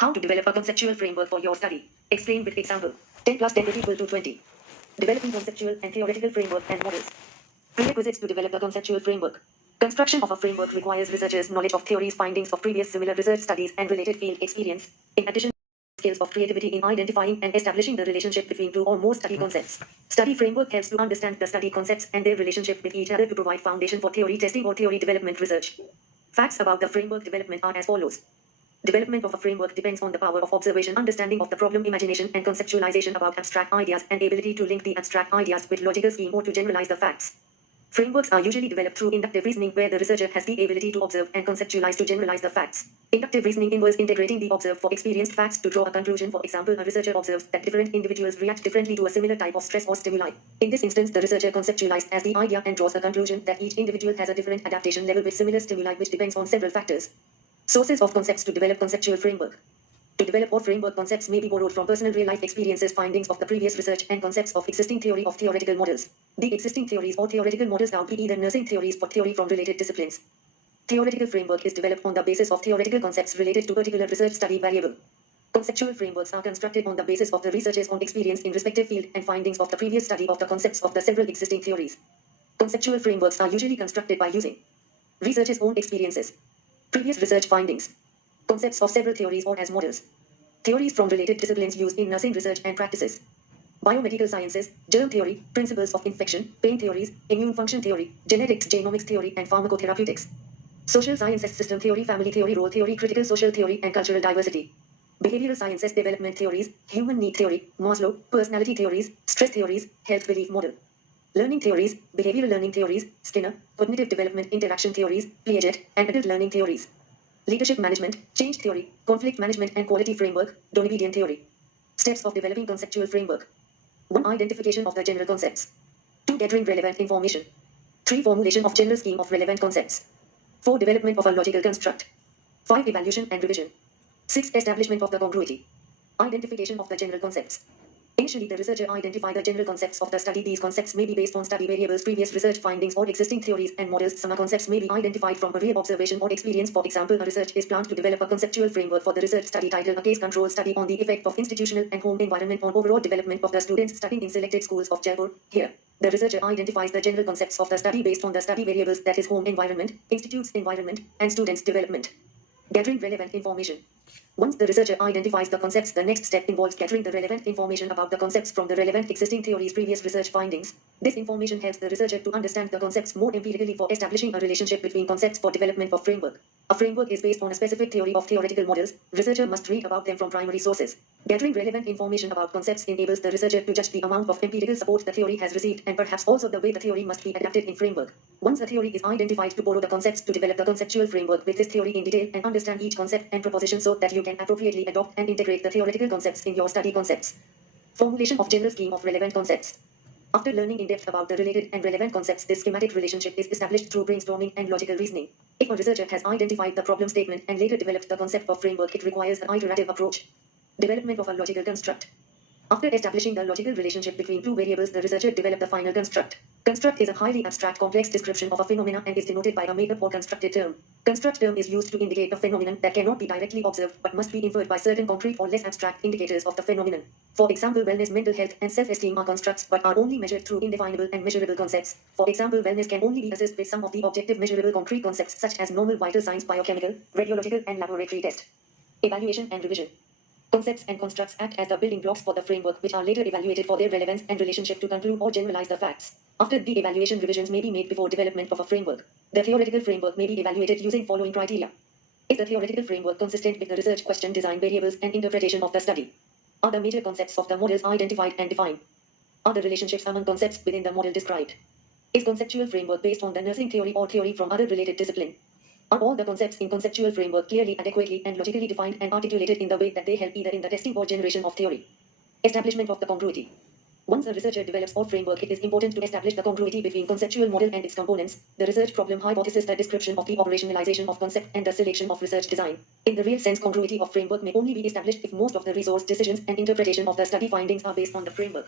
How to develop a conceptual framework for your study. Explain with example. 10 plus 10 is equal to 20. Developing conceptual and theoretical framework and models. Prerequisites to develop a conceptual framework. Construction of a framework requires researchers' knowledge of theories, findings of previous similar research studies, and related field experience. In addition, skills of creativity in identifying and establishing the relationship between two or more study concepts. Study framework helps to understand the study concepts and their relationship with each other to provide foundation for theory testing or theory development research. Facts about the framework development are as follows. Development of a framework depends on the power of observation, understanding of the problem, imagination, and conceptualization about abstract ideas, and ability to link the abstract ideas with logical scheme or to generalize the facts. Frameworks are usually developed through inductive reasoning, where the researcher has the ability to observe and conceptualize to generalize the facts. Inductive reasoning involves integrating the observed for experienced facts to draw a conclusion. For example, a researcher observes that different individuals react differently to a similar type of stress or stimuli. In this instance, the researcher conceptualizes as the idea and draws a conclusion that each individual has a different adaptation level with similar stimuli, which depends on several factors. Sources of concepts to develop conceptual framework. To develop or framework concepts may be borrowed from personal real-life experiences, findings of the previous research, and concepts of existing theory of theoretical models. The existing theories or theoretical models are either nursing theories for theory from related disciplines. Theoretical framework is developed on the basis of theoretical concepts related to particular research study variable. Conceptual frameworks are constructed on the basis of the researcher's own experience in respective field and findings of the previous study of the concepts of the several existing theories. Conceptual frameworks are usually constructed by using researcher's own experiences, previous research findings, concepts of several theories or as models, theories from related disciplines used in nursing research and practices, biomedical sciences, germ theory, principles of infection, pain theories, immune function theory, genetics, genomics theory, and pharmacotherapeutics, social sciences, system theory, family theory, role theory, critical social theory, and cultural diversity, behavioral sciences, development theories, human need theory, Maslow, personality theories, stress theories, health belief model, learning theories, behavioral learning theories, Skinner, cognitive development interaction theories, Piaget, and adult learning theories, leadership management, change theory, conflict management and quality framework, Donovidian theory. Steps of developing conceptual framework. 1. Identification of the general concepts. 2. Gathering relevant information. 3. Formulation of general scheme of relevant concepts. 4. Development of a logical construct. 5. Evaluation and revision. 6. Establishment of the congruity. Identification of the general concepts. Initially, the researcher identifies the general concepts of the study. These concepts may be based on study variables, previous research findings, or existing theories and models. Some concepts may be identified from a real observation or experience. For example, a research is planned to develop a conceptual framework for the research study titled A Case Control Study on the Effect of Institutional and Home Environment on Overall Development of the Students Studying in Selected Schools of Jaipur. Here, the researcher identifies the general concepts of the study based on the study variables, that is, home environment, institute's environment, and students' development. Gathering relevant information. Once the researcher identifies the concepts, the next step involves gathering the relevant information about the concepts from the relevant existing theories, previous research findings. This information helps the researcher to understand the concepts more empirically for establishing a relationship between concepts for development of framework. A framework is based on a specific theory of theoretical models. Researcher must read about them from primary sources. Gathering relevant information about concepts enables the researcher to judge the amount of empirical support the theory has received and perhaps also the way the theory must be adapted in framework. Once a theory is identified, to borrow the concepts to develop the conceptual framework with this theory in detail and understand each concept and proposition so that you can appropriately adopt and integrate the theoretical concepts in your study concepts. Formulation of general scheme of relevant concepts. After learning in depth about the related and relevant concepts, this schematic relationship is established through brainstorming and logical reasoning. If a researcher has identified the problem statement and later developed the concept of framework, it requires an iterative approach. Development of a logical construct. After establishing the logical relationship between two variables, the researcher developed the final construct. Construct is a highly abstract, complex description of a phenomenon and is denoted by a made-up or constructed term. Construct term is used to indicate a phenomenon that cannot be directly observed but must be inferred by certain concrete or less abstract indicators of the phenomenon. For example, wellness, mental health, and self-esteem are constructs but are only measured through indefinable and measurable concepts. For example, wellness can only be assessed with some of the objective measurable concrete concepts such as normal vital signs, biochemical, radiological, and laboratory test. Evaluation and revision. Concepts and constructs act as the building blocks for the framework, which are later evaluated for their relevance and relationship to conclude or generalize the facts. After the evaluation, revisions may be made before development of a framework. The theoretical framework may be evaluated using following criteria. Is the theoretical framework consistent with the research question, design variables, and interpretation of the study? Are the major concepts of the models identified and defined? Are the relationships among concepts within the model described? Is conceptual framework based on the nursing theory or theory from other related discipline? Are all the concepts in conceptual framework clearly, adequately, and logically defined and articulated in the way that they help either in the testing or generation of theory? Establishment of the congruity. Once a researcher develops a framework, it is important to establish the congruity between conceptual model and its components, the research problem hypothesis, the description of the operationalization of concept, and the selection of research design. In the real sense, congruity of framework may only be established if most of the resource decisions and interpretation of the study findings are based on the framework.